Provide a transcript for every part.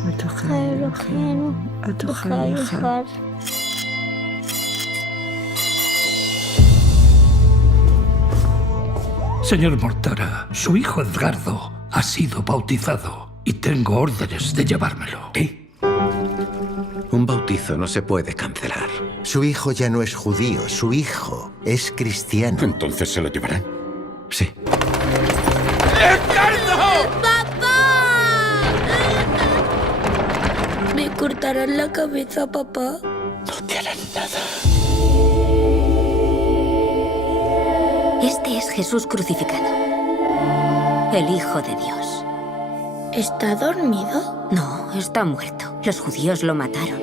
خير خير بخير. Señor Mortara, su hijo Edgardo ha sido bautizado y tengo órdenes de llevármelo. ¿Qué? Un bautizo no se puede cancelar. Su hijo ya no es judío, su hijo es cristiano. ¿Entonces se lo llevarán? Sí. ¿Me cortarán la cabeza, papá? No te harán nada. Este es Jesús crucificado, el Hijo de Dios. ¿Está dormido? No, está muerto. Los judíos lo mataron.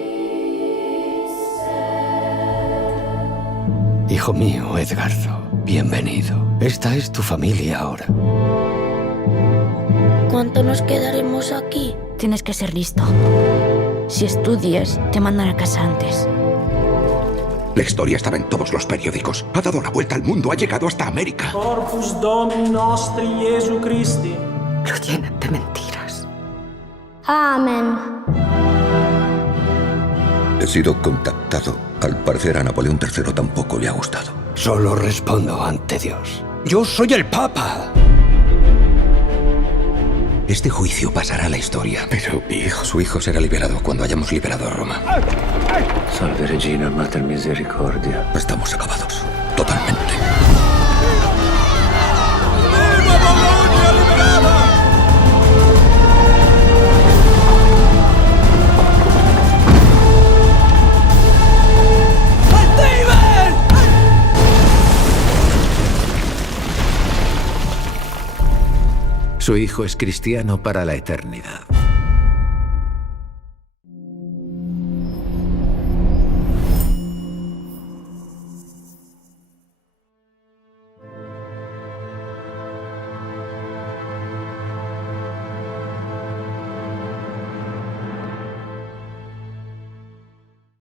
Hijo mío, Edgardo, bienvenido. Esta es tu familia ahora. ¿Cuánto nos quedaremos aquí? Tienes que ser listo. Si estudias, te mandan a casa antes. La historia estaba en todos los periódicos. Ha dado la vuelta al mundo, ha llegado hasta América. Corpus Domini Nostri Jesu Christi. Lo llenan de mentiras. Amén. He sido contactado. Al parecer a Napoleón III tampoco le ha gustado. Solo respondo ante Dios. ¡Yo soy el Papa! Este juicio pasará a la historia. Pero su hijo será liberado cuando hayamos liberado a Roma. Salve Regina, Mater Misericordia. Estamos acabados. Totalmente. Su hijo es cristiano para la eternidad.